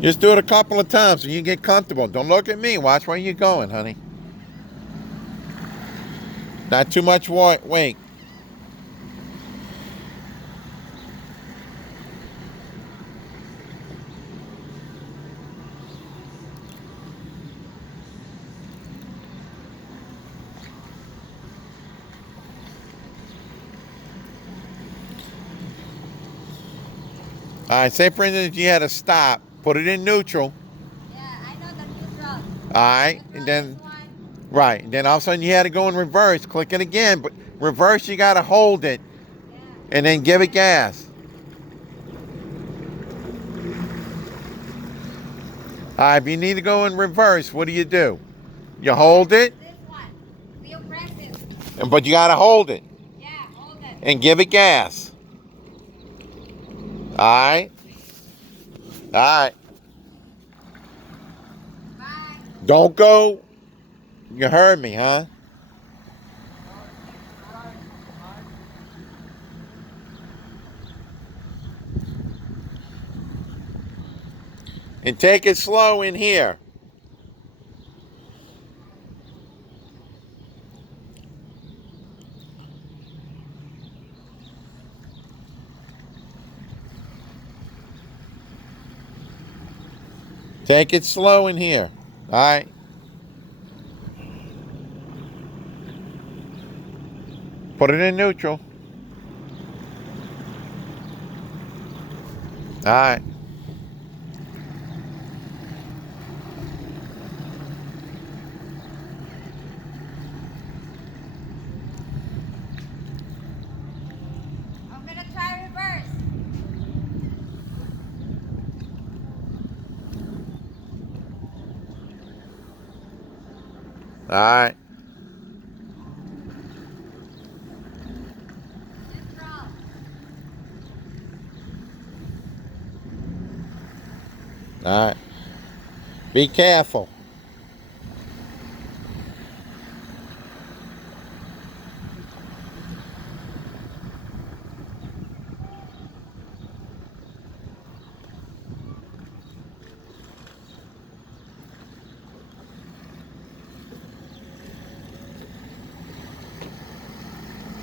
Just do it a couple of times so you get comfortable. Don't look at me. Watch where you're going, honey. Not too much weight. All right, say for instance you had to stop. Put it in neutral. Yeah, I know the neutral. All right, and then right, and then all of a sudden you had to go in reverse. Click it again, but reverse you got to hold it, Yeah. and then give it gas. All right, if you need to go in reverse, what do? You hold it, This one. You press it. but you got to hold it Yeah, hold it. and give it gas. All right, all right. Bye. Don't go. You heard me, huh? And take it slow in here. Take it slow in here. All right. Put it in neutral. All right. I'm gonna try reverse. All right. Neutral. All right. Be careful.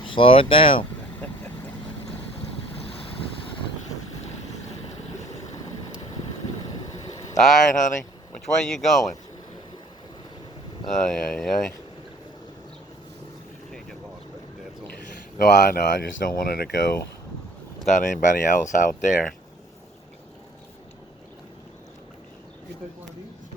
Slow it down. All right, honey. Which way you going? Oh, yeah. Can't get lost back there. It's only one. No, I know. I just don't want her to go without anybody else out there. You can take one of these.